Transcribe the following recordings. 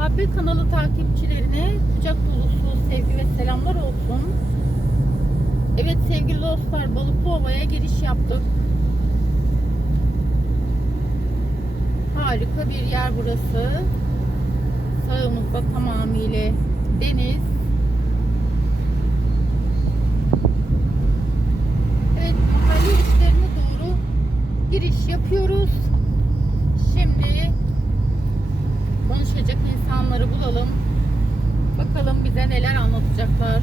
Habbe kanalı takipçilerine kucak dolusu sevgi ve selamlar olsun. Evet sevgili dostlar, Balıklıova'ya giriş yaptık. Harika bir yer burası. Sağımızda tamamıyla deniz. Evet, mahalle işlerine doğru giriş yapıyoruz. Şimdi konuşacak insanları bulalım. Bakalım bize neler anlatacaklar.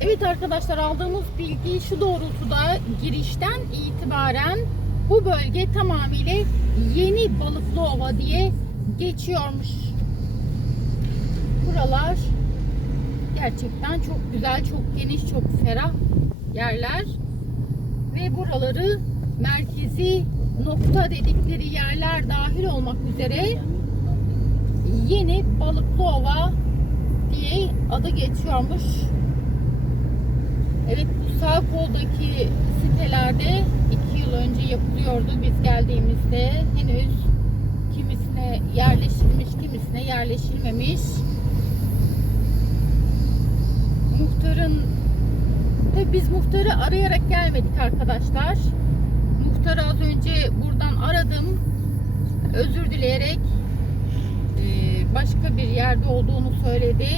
Evet arkadaşlar, aldığımız bilgi şu doğrultuda: girişten itibaren bu bölge tamamıyla Yeni Balıklıova diye geçiyormuş. Buralar gerçekten çok güzel, çok geniş, çok ferah yerler ve buraları merkezi nokta dedikleri yerler dahil olmak üzere Yeni Balıklıova diye adı geçiyormuş. Evet, bu sağ koldaki sitelerde 2 yıl önce yapılıyordu. Biz geldiğimizde henüz kimisine yerleşilmiş, kimisine yerleşilmemiş. Tabii biz muhtarı arayarak gelmedik arkadaşlar. Muhtarı az önce buradan aradım. Özür dileyerek başka bir yerde olduğunu söyledi.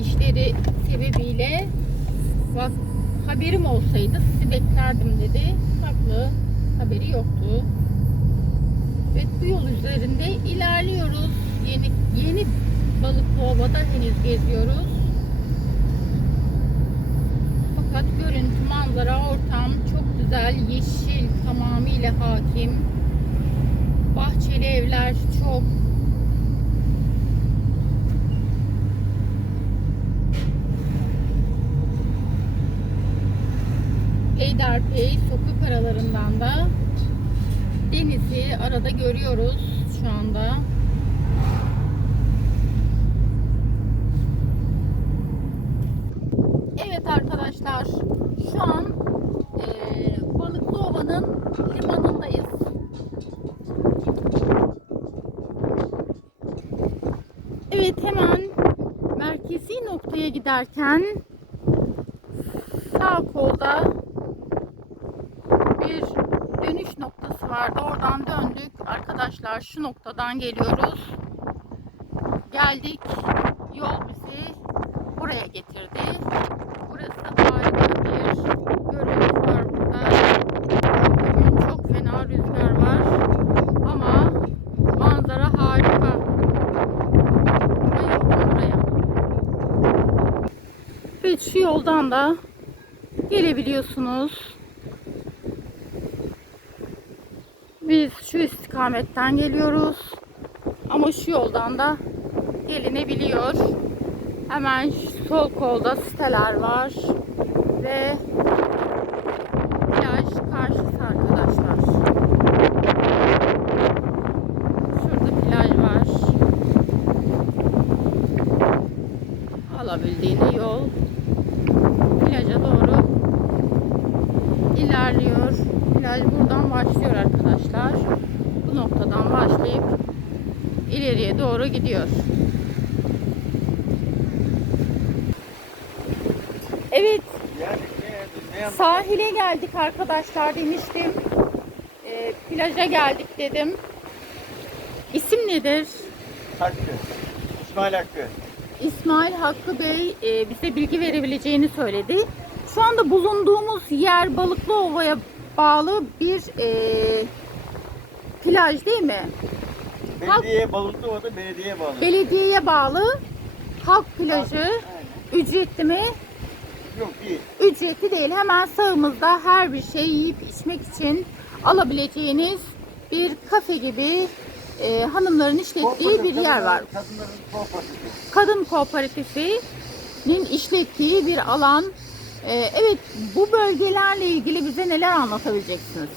İşleri sebebiyle. Bak, haberim olsaydı sizi beklerdim dedi. Haklı. Haberi yoktu. Evet, bu yol üzerinde ilerliyoruz. Yeni Balıklıova'da henüz geziyoruz. Fakat görüntü, manzara, ortam çok güzel. Yeşil tamamıyla hakim. Bahçeli evler çok. Peyderpey sokak aralarından da denizi arada görüyoruz şu anda. Evet arkadaşlar, şu an Balıklıova'nın limanındayız. Evet, hemen merkezi noktaya giderken sağ kolda bir dönüş noktası vardı. Oradan döndük. Arkadaşlar şu noktadan geliyoruz. Geldik. Yol bizi buraya getirdi. Burası harika bir görüntü var burada. Bugün çok fena rüzgar var. Ama manzara harika. Bayıldım buraya. Evet, şu yoldan da gelebiliyorsunuz. Biz şu istikametten geliyoruz. Ama şu yoldan da gelinebiliyor. Hemen sol kolda siteler var. Ve plaj karşısı arkadaşlar. Şurada plaj var. Alabildiğine yol plaja doğru ilerliyor. Plaj buradan başlıyor arkadaşlar. Bu noktadan başlayıp ileriye doğru gidiyor. Evet. Sahile geldik arkadaşlar demiştim. Plaja geldik dedim. İsim nedir? Hakkı. İsmail Hakkı. İsmail Hakkı Bey bize bilgi verebileceğini söyledi. Şu anda bulunduğumuz yer Balıklıova'ya bağlı bir plaj değil mi? Belediye Balıklıova'da belediyeye bağlı. Belediyeye bağlı halk plajı. Aynen. Ücretli mi? Yok değil. Ücretli değil. Hemen sağımızda her bir şey yiyip içmek için alabileceğiniz bir kafe gibi hanımların işlettiği bir yer var. Kadınların kooperatifi. Kadın kooperatifinin işlettiği bir alan. Evet, bu bölgelerle ilgili bize neler anlatabileceksiniz?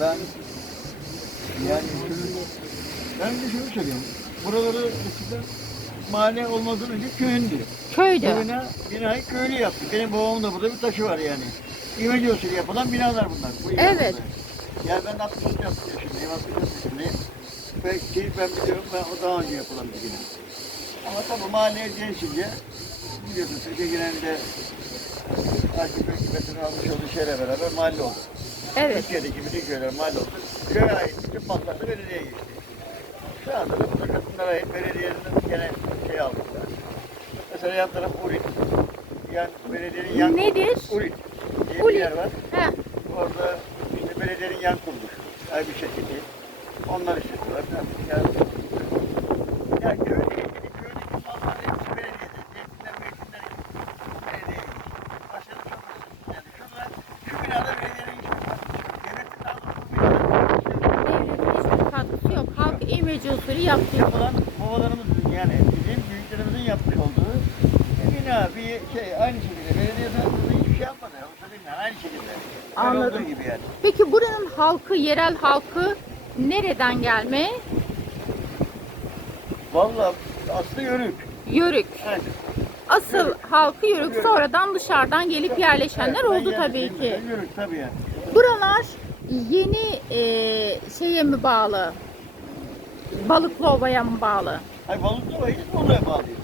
Ben de şunu söylüyorum. Buraları eskiden mahalle olmadan önce köyündü. Köyde. Binayı köylü yaptı. Benim babamın da burada bir taşı var yani. İmece usulü yapılan binalar bunlar. Bu Evet. Yani ben 60 yaşındayım, 64 yaşındayım. Ve ki ben biliyorum, ben o daha önce yapılan bir günüm. Ama tabii mahalleye değişince biliyorsunuz Türkiye genelinde Akif hükümetinin almış olduğu şeyle beraber mahalle oldu. Evet. Türkiye'deki bütün köyler mahalle oldu. Köye ait bütün banklar da belediyeye geçti. Şu anda da burada kadınlara ait belediyenin gene şey aldılar. Mesela yan taraf Urit. Yani belediyenin yan Nedir? Urit diye bir Ulit. yer var. Heh. Orada işte belediyenin yan kuruluşu. Ay bir şirketi. Onlar işletiyorlar. Yani köydeki mallar hepsi belediyede. Zeytinler, meytinler belediyeye geçti. Başarılı çok önemli. Yani şurada, şu binada belediyenin işi var. Devletin daha doğrusu bu binada Devletin hiçbir katkısı yok. Halk imece usulü yaptı. yapılan babalarımızın yani bizim büyüklerimizin yapmış olduğu bina bir şey aynı şekilde belediye tarafından hiçbir şey yapmadı. Yoksa bilmiyorum aynı şekilde. Böyle Anladım. olduğu gibi yani. Peki buranın halkı, yerel halkı nereden gelme? Vallahi aslı yörük. Yörük. Aynen. Asıl halkı Yörük. Sonradan dışarıdan gelip yerleşenler Evet, ben oldu tabii yerleştiğim ki. mesela Yörük tabii yani. Buralar yeni şeye mi bağlı? Balıklıova'ya mı bağlı? Hayır Balıklıova'yı Urla'ya bağlıyız.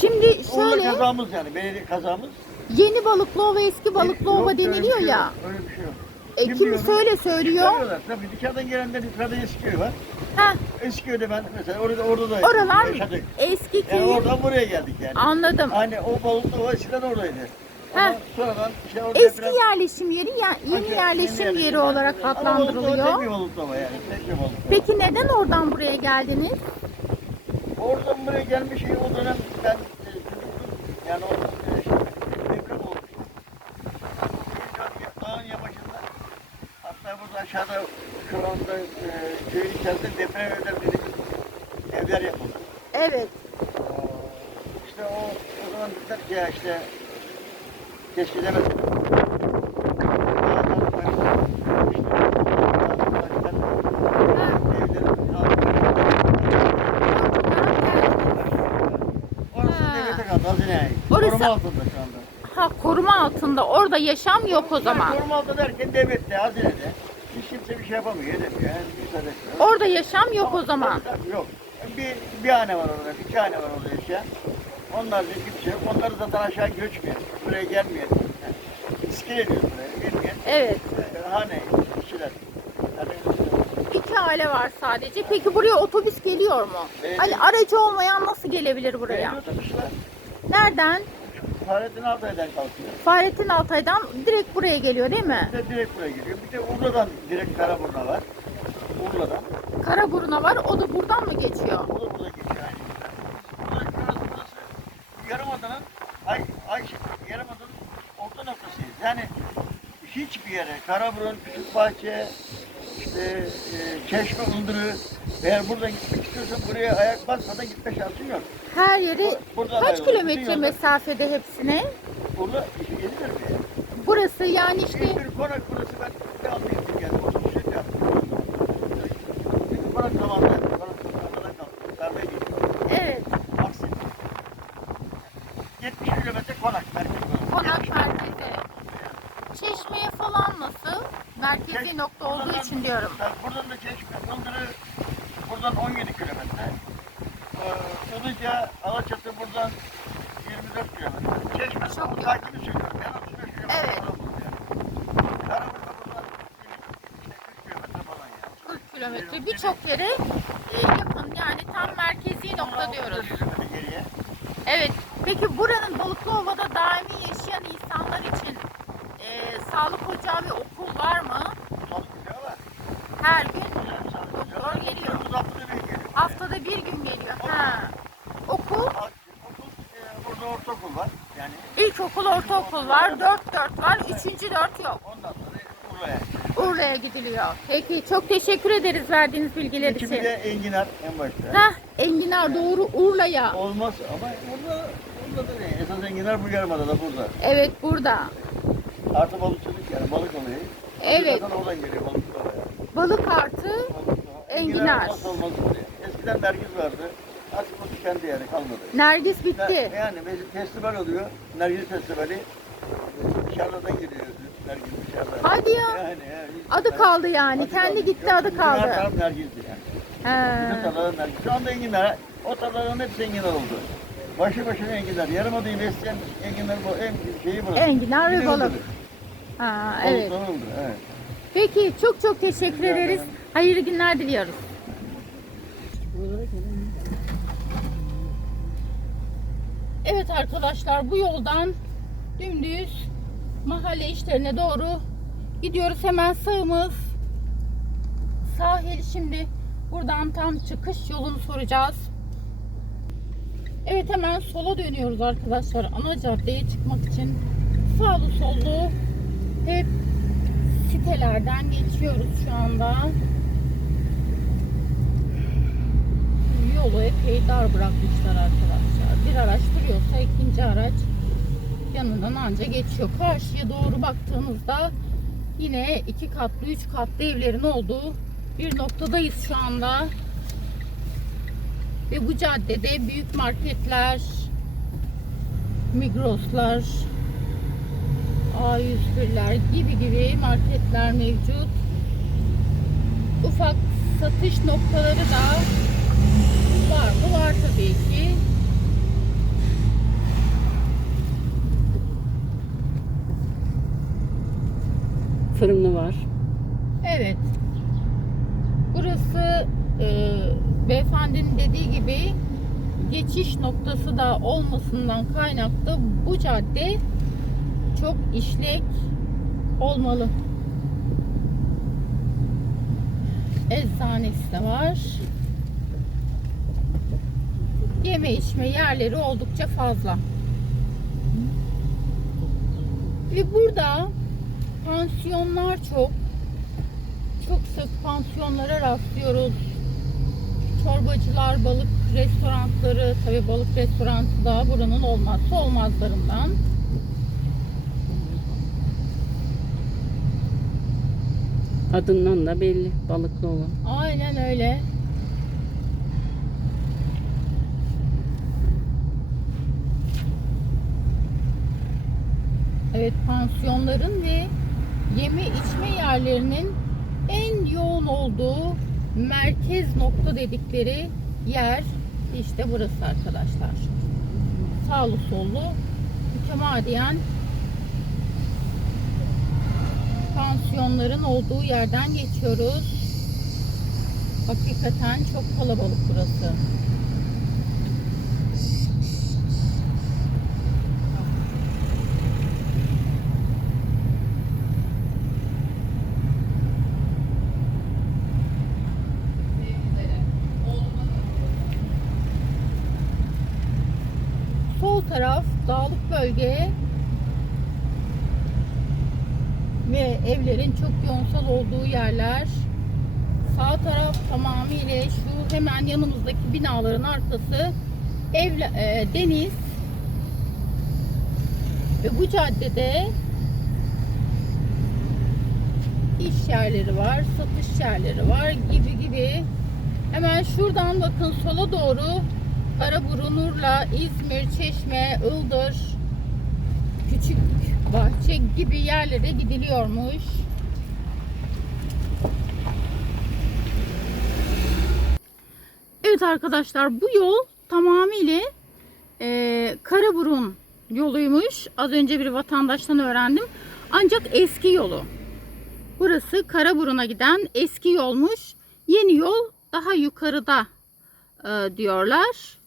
Şimdi Urla şöyle kazamız yani belediye kazamız. yeni Balıklıova, eski Balıklıova Yok, öyle bir deniliyor şey ya. yok, öyle bir şey yok. Kimi diyordu? söyle söylüyor. Söylüyorlar. Tabii dışarıdan gelenler yukarıda Eskiköy var. Heh, Eskiköy'de ben mesela orada da oralar yaşadık. eski Yani köyün. oradan buraya geldik yani. Anladım. Hani o Balıklıova eskiden oradaydı. Heh. Ama sonradan işte orada Eski biraz... yerleşim yeri, yeni yerleşim yeri olarak Ama Balıklıova adlandırılıyor. tek bir Balıklıova yani. Tek bir Balıklıova. Peki neden oradan buraya geldiniz? Oradan buraya gelmiş şey o dönem ben çocuktum. Yani o deprem olmuş. Dağın yamaçında. Hatta burada aşağıda şu anda köyün içerisinde deprem evler dedik. Evler yapıldı. Evet. İşte o zaman dediler ki ya işte keşke demedim. Orası devlete kaldı, hazineye ait. Orası- Koruma altında şu anda. Ha, koruma altında. Orada yaşam yok o zaman. Koruma altında derken devlette, hazinede. Hiç kimse bir şey yapamıyor, edemiyor. Yani müsaade etmiyor. Orada yaşam yok o zaman. Yok. Bir hane var orada, iki hane var orada yaşayan. Onlar da kimse yok. Onlar zaten aşağı göçmüyor. Buraya gelmiyor. Yani, İskele ediyor buraya, bilmeyen. Evet. Hane, kişiler. Yani, İki aile var sadece. Peki buraya otobüs geliyor mu? Evet. Hani aracı olmayan nasıl gelebilir buraya? belediye otobüsler Nereden? Fahrettin Altay'dan kalkıyor. Fahrettin Altay'dan direkt buraya geliyor değil mi? Bir de direkt buraya geliyor. Bir de Urla'dan direkt Karaburun'a var. Urla'dan. Karaburun'a var. O da buradan mı geçiyor? O da burada geçiyor aynı. Burası Yarımada'nın Yarımada'nın orta noktasıyız. Yani hiçbir yere Karaburun, Küçükbahçe, işte Çeşme, Ildırı eğer buradan gitmek istiyorsan buraya ayak basmadan gitme şansın yok. Her yeri Burada kaç da- kilometre bütün yolda- mesafede hepsine? Burada gelir mi? Burası yani işte Bir konak burası ben ne almıştım yani otobüsü yaptım. Bir konak zamanında arkadan kalktım. Darbe gittim. evet, Maksim. 70 kilometre konak. konak merkeze. Çeşmeye falan nasıl? Merkezi nokta olduğu için diyorum. Buradan da Çeşme, Ildırı buradan 17 kilometre. Ilıca, Alaçatı buradan 24 kilometre. Çeşme Çok bu takibini söylüyorum. Yani 35 kilometre Evet. falan burada yani. Karaburun'da buradan işte 40 kilometre falan yani. 40 kilometre birçok yere yakın, yani tam merkezi nokta diyoruz. Geriye. Evet. Peki buranın Balıklıova'da daimi yaşayan insanlar için sağlık ocağı ve okul var mı? Sağlık ocağı var. Her gün Doktor geliyor. Haftada bir geliyor. Haftada bir gün geliyor. Ha. Okul, Okul, burada ortaokul var. Yani ilkokul, ortaokul var. 4 var. 3. 4 yok. ondan sonra buraya. Oraya gidiliyor. Peki çok teşekkür ederiz verdiğiniz bilgiler İki bir için. de enginar en başta. Heh, enginar doğru Urla'ya. Olmaz ama burada da değil. Esas enginar bu yarımada da burada. Evet, burada. Artı balıkçılık yani balık olayı. Evet. Zaten oradan geliyor balık oraya. Balık artı enginar. Olmazsa olmaz buraya. Eskiden Nergiz vardı. Artık o tükendi yani kalmadı. Nergis bitti. Yani festival oluyor. Nergiz festivali. Dışarıdan geliyor. Nergiz dışarıdan. Hadi ya. Yani Adı kaldı yani. Kendi gitti, adı kaldı. Tarım merkezdi yani. He. Bütün tarlaların merkezi. Şu anda enginar, o tarlaların hepsi enginar oldu. Başı başına enginar. Yarımada'yı besleyen enginar bu. En şeyi burası. Enginar ve Bir de balık. Iğdır'ı. Ha, evet. Balıktan oldu. Evet. Peki çok çok teşekkür Rica ederiz. ederim. Hayırlı günler diliyoruz. Evet arkadaşlar, bu yoldan dümdüz mahalle işlerine doğru gidiyoruz. Hemen sağımız sahil. Şimdi buradan tam çıkış yolunu soracağız. Evet, hemen sola dönüyoruz arkadaşlar. Ana caddeye çıkmak için sağlı sollu hep sitelerden geçiyoruz şu anda. Yolu epey dar bırakmışlar arkadaşlar. Bir araç duruyorsa ikinci araç yanından anca geçiyor. Karşıya doğru baktığımızda yine 2 katlı 3 katlı evlerin olduğu bir noktadayız şu anda. Ve bu caddede büyük marketler, Migros'lar, A101'ler gibi marketler mevcut. Ufak satış noktaları da var mı? Var tabii ki. Fırını var. Evet. Burası beyefendinin dediği gibi geçiş noktası da olmasından kaynaklı bu cadde çok işlek olmalı. Eczanesi de var. Yeme içme yerleri oldukça fazla. Ve burada pansiyonlar çok. Çok sık pansiyonlara rastlıyoruz. Çorbacılar, balık restoranları, tabii balık restoranı da buranın olmazsa olmazlarından. Adından da belli. Balıklı olan. Aynen öyle. Evet, pansiyonların ve yeme içme yerlerinin en yoğun olduğu merkez nokta dedikleri yer işte burası arkadaşlar. Sağlı sollu mütemadiyen pansiyonların olduğu yerden geçiyoruz. Hakikaten çok kalabalık burası. Sol taraf dağlık bölge ve evlerin çok yoğunsal olduğu yerler. Sağ taraf tamamıyla şu hemen yanımızdaki binaların arkası deniz. Ve bu caddede iş yerleri var, satış yerleri var gibi. Hemen şuradan bakın sola doğru Karaburun, Urla, İzmir, Çeşme, Ildır, Küçükbahçe gibi yerlere gidiliyormuş. Evet arkadaşlar, bu yol tamamıyla Karaburun yoluymuş. Az önce bir vatandaştan öğrendim. Ancak eski yolu. Burası Karaburun'a giden eski yolmuş. Yeni yol daha yukarıda diyorlar.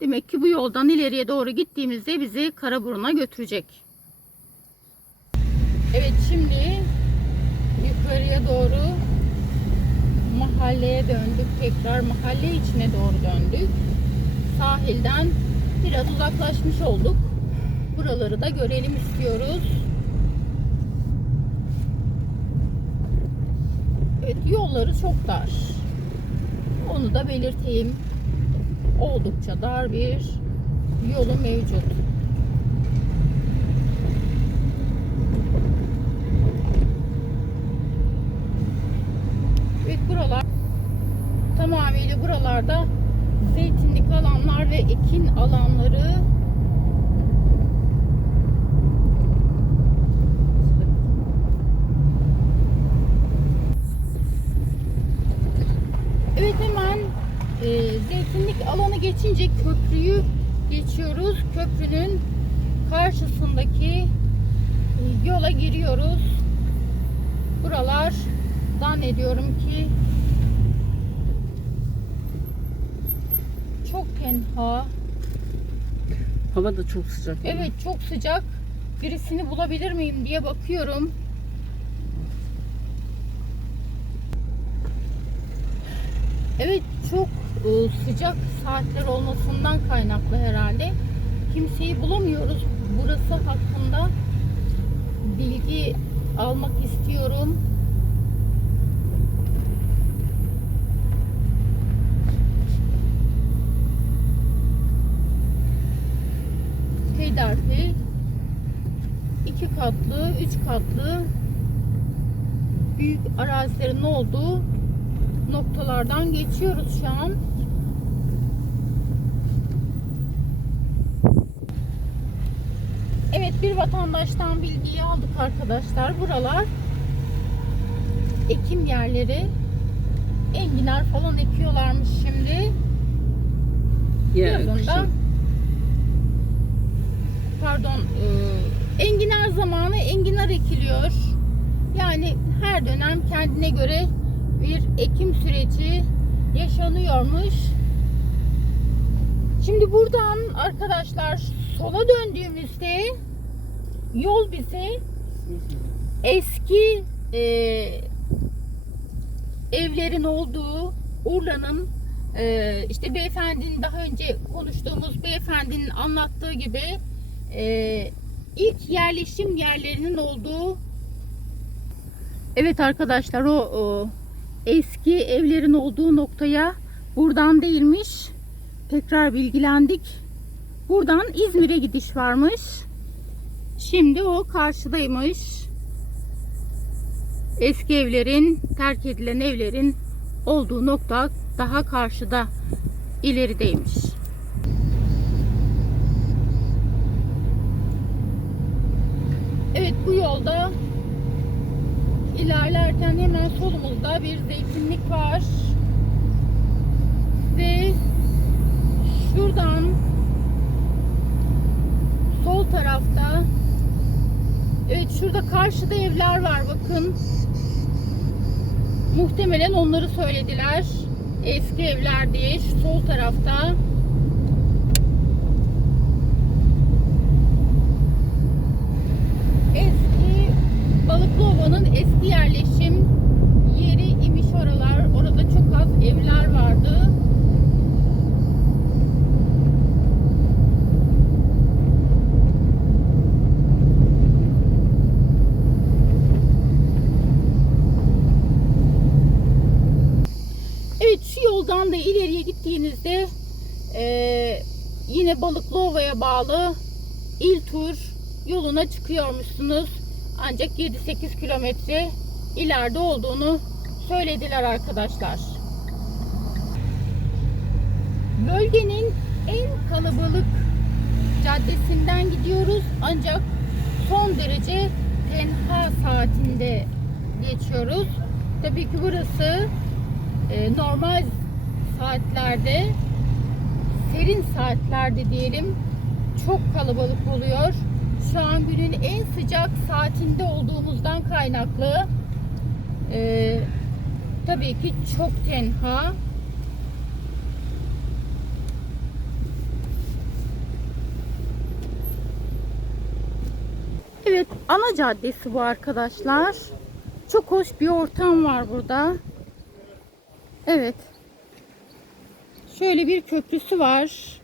Demek ki bu yoldan ileriye doğru gittiğimizde bizi Karaburun'a götürecek. Evet, şimdi yukarıya doğru mahalleye döndük. Tekrar mahalle içine doğru döndük. Sahilden biraz uzaklaşmış olduk. Buraları da görelim istiyoruz. Evet, yolları çok dar. Onu da belirteyim. Oldukça dar bir yolu mevcut. Evet, buralar tamamıyla buralarda zeytinlik alanlar ve ekin alanları. zeytinlik alanı geçince köprüyü geçiyoruz. Köprünün karşısındaki yola giriyoruz. Buralar zannediyorum ki çok tenha. Hava da çok sıcak. Evet, çok sıcak. Birisini bulabilir miyim diye bakıyorum. Evet, çok sıcak saatler olmasından kaynaklı herhalde. Kimseyi bulamıyoruz. Burası hakkında bilgi almak istiyorum. Peyderpey 2 katlı, 3 katlı büyük arazilerin olduğu noktalardan geçiyoruz şu an. Evet, bir vatandaştan bilgiyi aldık arkadaşlar. Buralar ekim yerleri. Enginar falan ekiyorlarmış şimdi. Yazında. Pardon, enginar zamanı enginar ekiliyor. Yani her dönem kendine göre bir ekim süreci yaşanıyormuş. Şimdi buradan arkadaşlar sola döndüğümüzde yol bize eski evlerin olduğu Urla'nın işte beyefendinin daha önce konuştuğumuz beyefendinin anlattığı gibi ilk yerleşim yerlerinin olduğu. Evet arkadaşlar, o eski evlerin olduğu noktaya buradan değilmiş. Tekrar bilgilendik. Buradan İzmir'e gidiş varmış. Şimdi o karşıdaymış. Eski evlerin, terk edilen evlerin olduğu nokta daha karşıda, ilerideymiş. Evet, bu yolda ilerlerken hemen solumuzda bir zeytinlik var. Ve şuradan sol tarafta, evet şurada karşıda evler var bakın. Muhtemelen onları söylediler. Eski evler diye, şu sol tarafta. Eski Balıklıova'nın eski yerleşim yeri imiş oralar. Orada çok az evler vardı. Evet, şu yoldan da ileriye gittiğinizde yine Balıklıova'ya bağlı İltur yoluna çıkıyormuşsunuz. Ancak 7-8 kilometre ileride olduğunu söylediler arkadaşlar. Bölgenin en kalabalık caddesinden gidiyoruz. Ancak son derece tenha saatinde geçiyoruz. Tabii ki burası normal saatlerde, serin saatlerde diyelim, çok kalabalık oluyor. Şu an günün en sıcak saatinde olduğumuzdan kaynaklı tabii ki çok tenha. Evet, ana caddesi bu arkadaşlar. Çok hoş bir ortam var burada. Evet. Şöyle bir köprüsü var.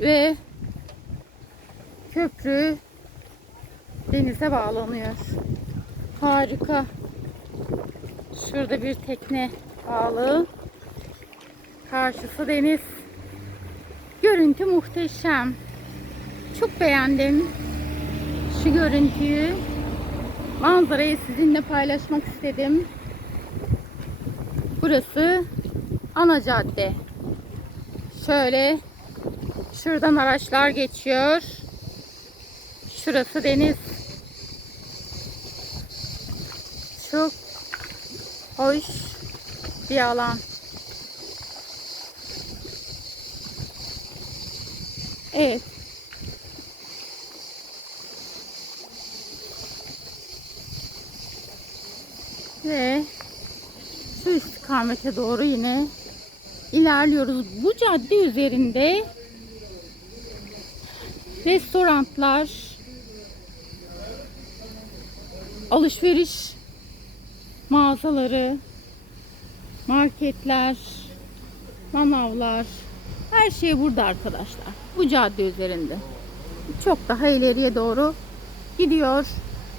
Ve köprü denize bağlanıyor. Harika. Şurada bir tekne bağlı. Karşısı deniz. Görüntü muhteşem. Çok beğendim şu görüntüyü. Manzarayı sizinle paylaşmak istedim. Burası ana cadde. Şöyle şuradan araçlar geçiyor. Şurası deniz. Çok hoş bir alan. Evet. Ve şu istikamete doğru yine ilerliyoruz. Bu cadde üzerinde restoranlar, alışveriş mağazaları, marketler, manavlar, her şey burada arkadaşlar. Bu cadde üzerinde. Çok daha ileriye doğru gidiyor.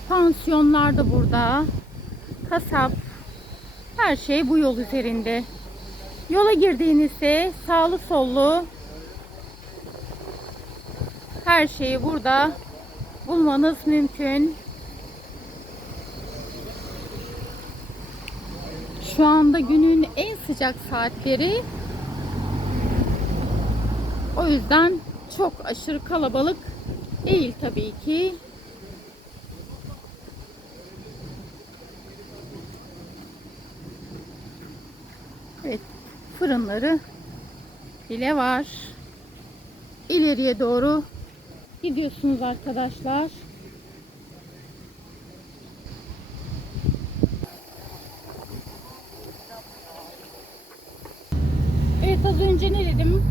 Pansiyonlar da burada. Kasap. Her şey bu yol üzerinde. Yola girdiğinizde sağlı sollu her şeyi burada bulmanız mümkün. Şu anda günün en sıcak saatleri. O yüzden çok aşırı kalabalık değil tabii ki. Evet, fırınları bile var. İleriye doğru gidiyorsunuz arkadaşlar. Evet, az önce ne dedim?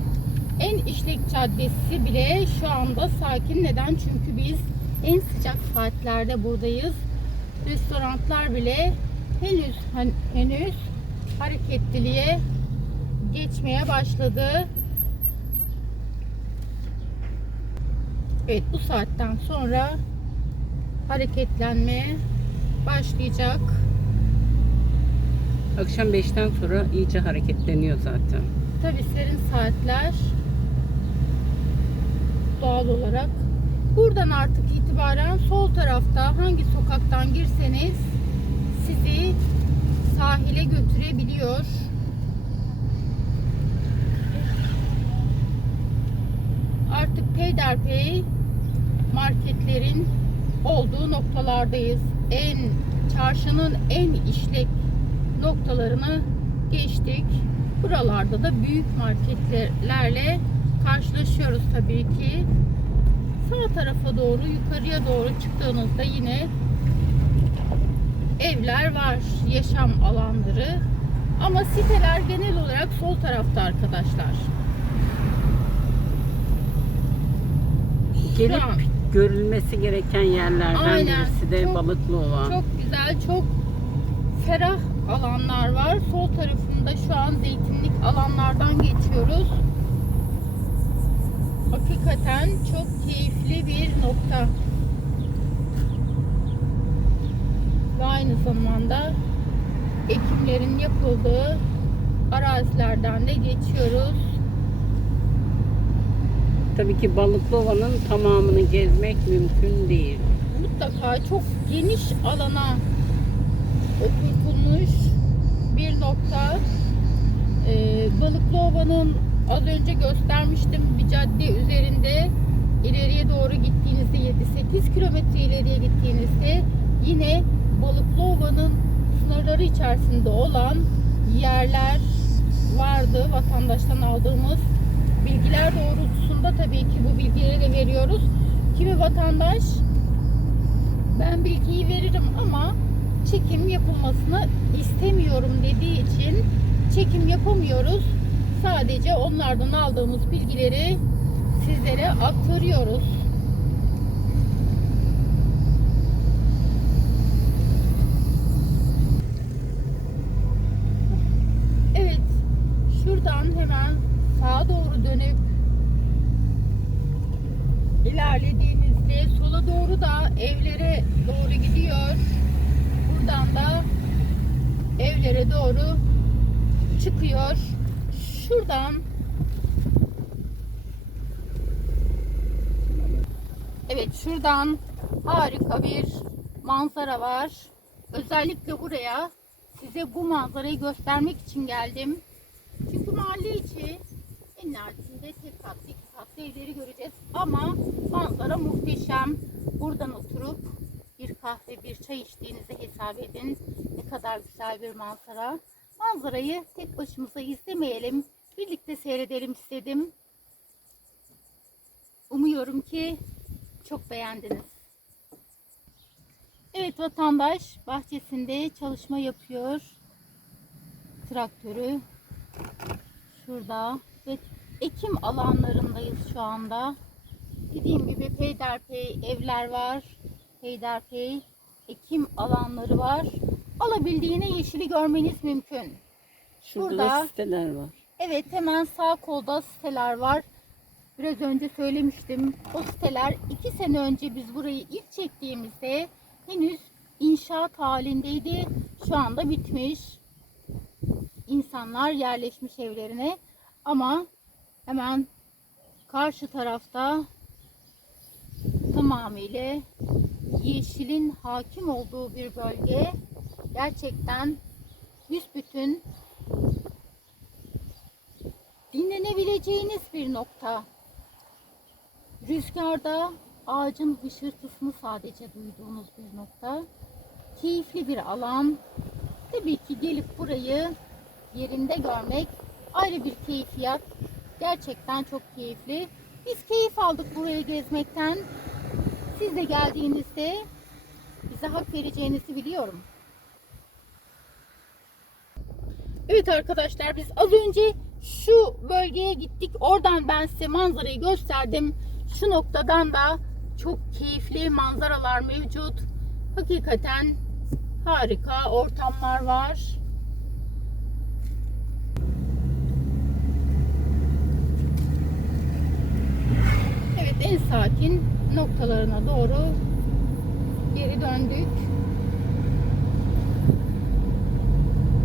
En işlek caddesi bile şu anda sakin. Neden? Çünkü biz en sıcak saatlerde buradayız. Restoranlar bile henüz hareketliliğe geçmeye başladı. Evet, bu saatten sonra hareketlenmeye başlayacak. Akşam 5'ten sonra iyice hareketleniyor zaten. Tabii serin saatler doğal olarak. Buradan artık itibaren sol tarafta hangi sokaktan girseniz sizi sahile götürebiliyor. Artık peyderpey marketlerin olduğu noktalardayız. Çarşının en işlek noktalarını geçtik. Buralarda da büyük marketlerle karşılaşıyoruz tabii ki. Sağ tarafa doğru, yukarıya doğru çıktığınızda yine evler var, yaşam alanları. Ama siteler genel olarak sol tarafta arkadaşlar. Gelip görülmesi gereken yerlerden Aynen, birisi de Balıklıova. Çok güzel, çok ferah alanlar var. Sol tarafında şu an zeytinlik alanlardan geçiyoruz. Hakikaten çok keyifli bir nokta. Ve aynı zamanda ekimlerin yapıldığı arazilerden de geçiyoruz. Tabii ki Balıklıova'nın tamamını gezmek mümkün değil. Mutlaka çok geniş alana oturtulmuş bir nokta. Balıklıova'nın az önce göstermiştim bir cadde üzerinde ileriye doğru gittiğinizde 7-8 kilometre ileriye gittiğinizde yine Balıklıova'nın sınırları içerisinde olan yerler vardı. Vatandaştan aldığımız bilgiler doğrultusunda tabii ki bu bilgileri de veriyoruz. Kimi vatandaş ben bilgiyi veririm ama çekim yapılmasını istemiyorum dediği için çekim yapamıyoruz. Sadece onlardan aldığımız bilgileri sizlere aktarıyoruz. Evet, şuradan hemen sağa doğru dönüp ilerlediğinizde sola doğru da evlere doğru gidiyor. Buradan da evlere doğru çıkıyor. Şuradan evet, şuradan harika bir manzara var. Özellikle buraya size bu manzarayı göstermek için geldim. Çünkü mahalle içi en nihayetinde tek katlı, iki katlı evleri göreceğiz. Ama manzara muhteşem. Buradan oturup bir kahve, bir çay içtiğinizi hesap edin. Ne kadar güzel bir manzara. Manzarayı tek başımıza izlemeyelim. Birlikte seyredelim istedim. Umuyorum ki çok beğendiniz. Evet, vatandaş bahçesinde çalışma yapıyor. Traktörü şurada ve ekim alanlarındayız şu anda. Dediğim gibi peyderpey evler var. Peyderpey ekim alanları var. Alabildiğine yeşili görmeniz mümkün. Şurada Burada da siteler var. evet, hemen sağ kolda siteler var. Biraz önce söylemiştim. O siteler 2 sene önce biz burayı ilk çektiğimizde henüz inşaat halindeydi. Şu anda bitmiş. İnsanlar yerleşmiş evlerine. Ama hemen karşı tarafta tamamıyla yeşilin hakim olduğu bir bölge. Gerçekten büsbütün dinlenebileceğiniz bir nokta. Rüzgarda ağacın hışırtısını sadece duyduğunuz bir nokta. Keyifli bir alan. Tabii ki gelip burayı yerinde görmek ayrı bir keyfiyat. Gerçekten çok keyifli. Biz keyif aldık burayı gezmekten. Siz de geldiğinizde bize hak vereceğinizi biliyorum. Evet arkadaşlar, biz az önce şu bölgeye gittik. Oradan ben size manzarayı gösterdim. Şu noktadan da çok keyifli manzaralar mevcut. Hakikaten harika ortamlar var. Evet, en sakin noktalarına doğru geri döndük.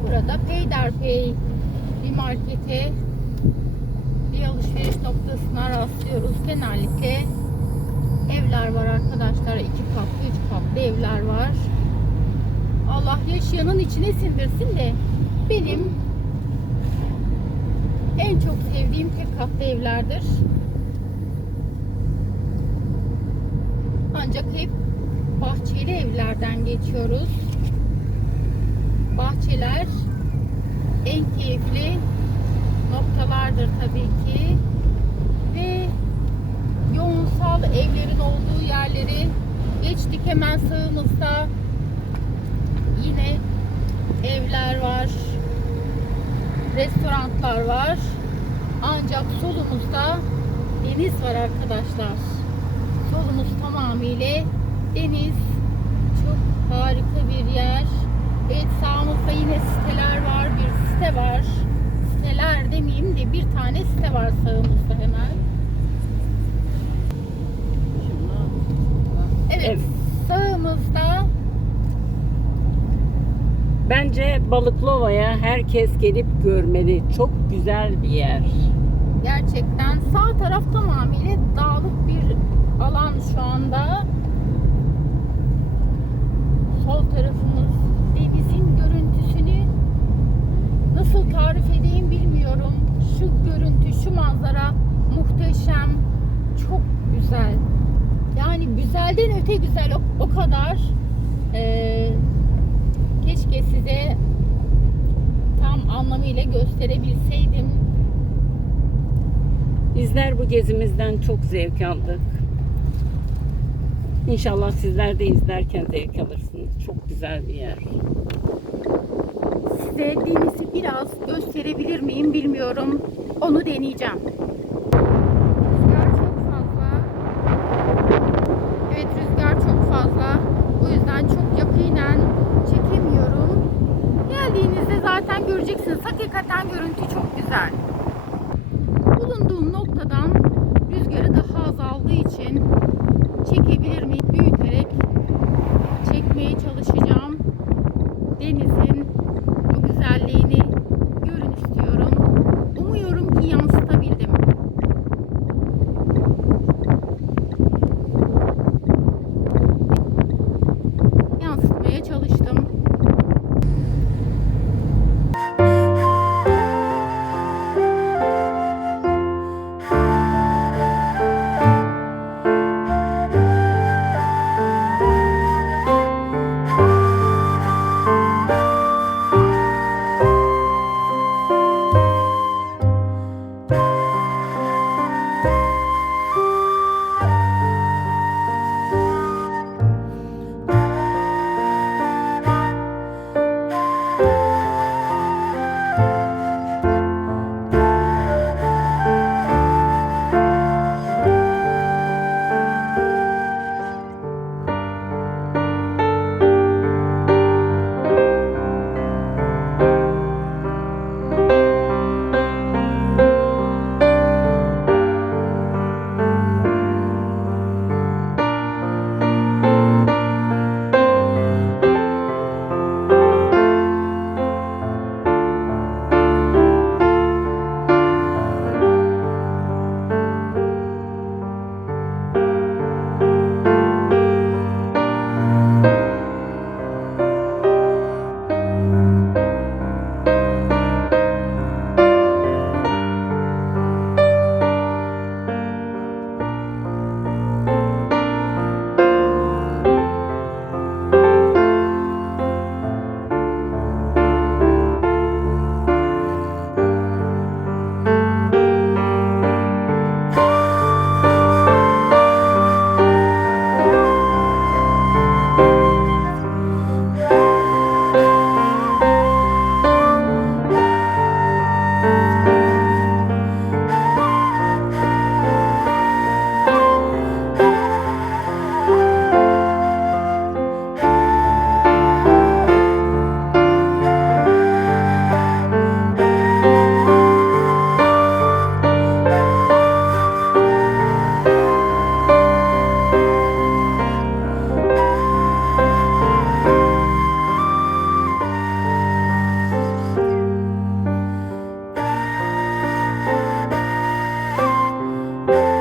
Burada peyderpey bir markete, bir alışveriş noktasına rastlıyoruz. Genellikle evler var arkadaşlar. 2 katlı, 3 katlı evler var. Allah yaşayanın içine sindirsin de benim en çok sevdiğim tek katlı evlerdir. Ancak hep bahçeli evlerden geçiyoruz. Bahçeler en keyifli noktalardır tabii ki. Ve yoğunsal evlerin olduğu yerleri geçtik. Hemen sağımızda yine evler var. Restoranlar var. Ancak solumuzda deniz var arkadaşlar. Solumuz tamamıyla deniz. Çok harika bir yer. Evet, sağımızda yine siteler var. Bir site var. Siteler demeyeyim de bir tane site var sağımızda hemen. Evet, Evet. sağımızda Bence Balıklıova'ya herkes gelip görmeli. Çok güzel bir yer. gerçekten sağ taraf tamamıyla dağlık bir alan şu anda. Sol tarafımız denizin görüntüsünü nasıl tarif edeyim bilmiyorum. Şu görüntü, şu manzara muhteşem. Çok güzel. Yani güzelden öte güzel, o kadar. Keşke size tam anlamıyla gösterebilseydim. Bizler bu gezimizden çok zevk aldık. İnşallah sizler de izlerken zevk alırsınız. Çok güzel bir yer. Size denizi biraz gösterebilir miyim bilmiyorum. Onu deneyeceğim. Rüzgar çok fazla. Evet, rüzgar çok fazla. O yüzden çok yakinen çekemiyorum. Geldiğinizde zaten göreceksiniz. Hakikaten görüntü çok güzel. Bulunduğum noktadan rüzgarı daha az aldığı için çekebilir miyim? Büyüterek çekmeye çalışacağım. Denizin o güzelliğini görün istiyorum. Umuyorum ki yansıtabildim. Yansıtmaya çalıştım. Tamam.